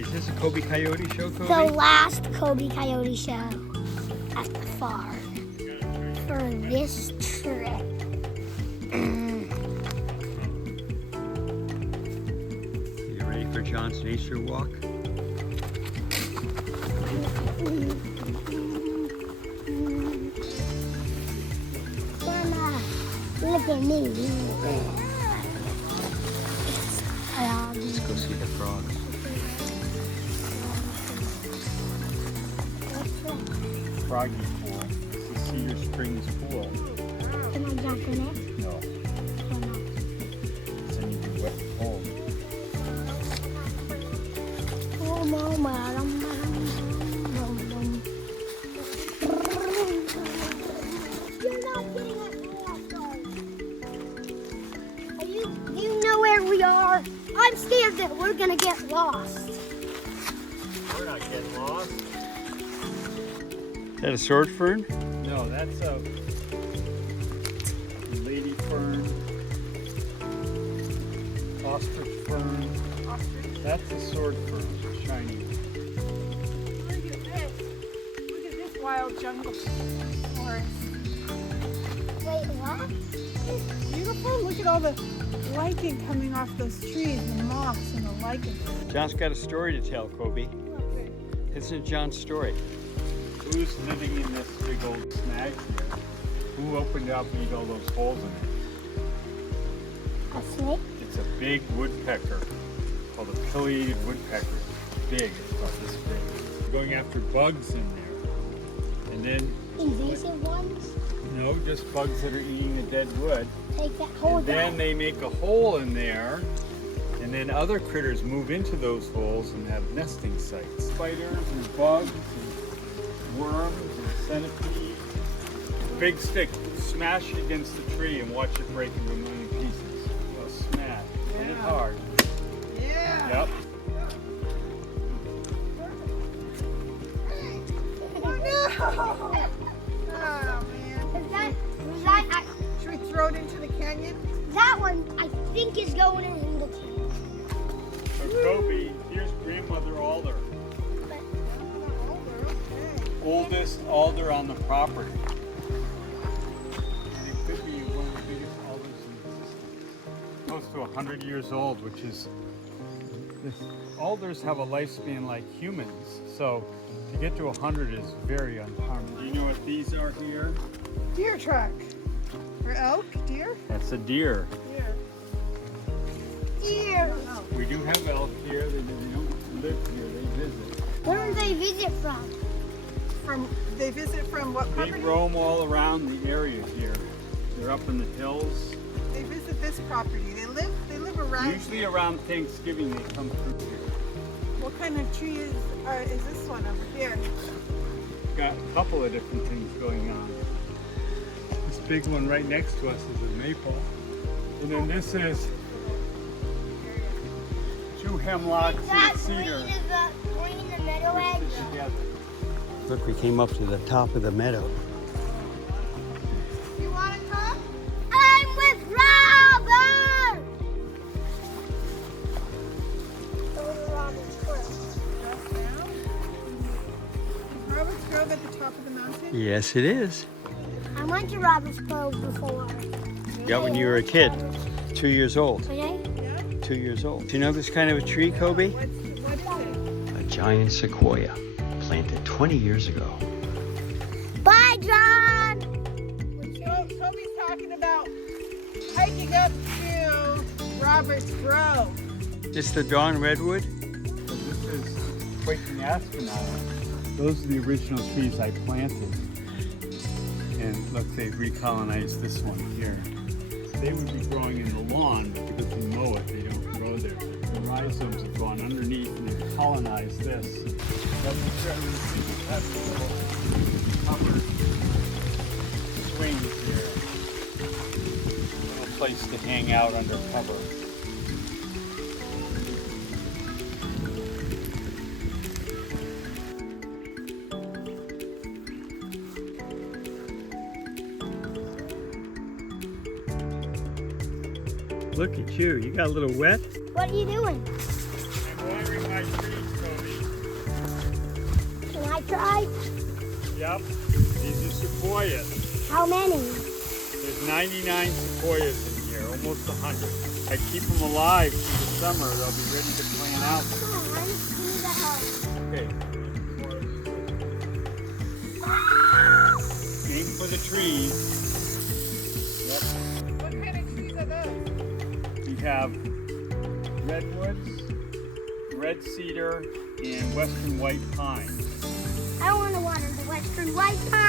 Is this a Kobe Coyote show, Kobe? The last Kobe Coyote show at the farm for this trip. You ready for John's nature walk? Mama, look at me. Let's go see the frogs. Froggy pool. This is Cedar Springs pool. Can I jump in it? No. It's an even wet cold. Oh, mama. You're not getting us lost, are you? You know where we are? I'm scared that we're gonna get lost. We're not getting lost. Is that a sword fern? No, that's a lady fern. Ostrich fern. That's a sword fern, shiny. Look at this. Look at this wild jungle forest. Wait, what? It's beautiful. Look at all the lichen coming off those trees, the moss and the lichen. John's got a story to tell, Kobe. Isn't it John's story? Who's living in this big old snag here? Who opened up and made all those holes in it? A snake? It's a big woodpecker called a pileated woodpecker. It's big, it's about this big. Going after bugs in there. And then, Invasive ones? no, just bugs that are eating the dead wood. Take that hole And then down. they make a hole in there, and then other critters move into those holes and have nesting sites. Spiders and bugs and worms and centipedes. Big stick, smash it against the tree and watch it break into a million pieces. Oh, smash. Hit it hard. Yeah. Yep. Oh no! Oh man. Was that, Should we throw it into the canyon? that one, I think, is going in the tank. So Kobe, here's grandmother alder. Okay. Oldest alder on the property. And it could be one of the biggest alders in existence. Close to 100 years old, which is, alders have a lifespan like humans, so to get to 100 is very uncommon. Do you know what these are here? Deer track. Or elk? Deer? That's a deer. Deer. Deer. We do have elk here. They don't live here, they visit. Where do they visit from? They visit from what They property? roam all around the area here. They're up in the hills. They visit this property. They live around. Usually around Thanksgiving they come through here. What kind of tree is this one over here? Got a couple of different things going on. This big one right next to us is a maple. And then this is 2 hemlocks and a cedar. Green the meadow edge? Together. Look, we came up to the top of the meadow. You want to come? I'm with Robert! Go to Robert's Grove. Just now? Is Robert's Grove at the top of the mountain? Yes, it is. I went to Robert's Grove before. Yeah, when you were a kid, 2 years old. Okay? Yeah. 2 years old. Do you know this kind of a tree, Kobe? What is it? A giant sequoia, planted 20 years ago. Bye, John! Toby's talking about hiking up to Robert's Grove. Just the dawn redwood? This is quaking aspen island. Those are the original trees I planted. And look, they've recolonized this one here. They would be growing in the lawn, but because we mow it, they don't grow there. The rhizomes have gone underneath and they've colonized this. That's little covered swings here. A little place to hang out under cover. Look at you. You got a little wet? What are you doing? I'm watering my trees, Kobe. Yep. These are sequoias. How many? There's 99 sequoias in here, almost 100. I keep them alive through the summer. They'll be ready to plant out. Come on, give me the help. Okay. Aim for the trees. Yep. What kind of trees are those? We have redwoods, red cedar, and western white pine. I want to water the western white pine.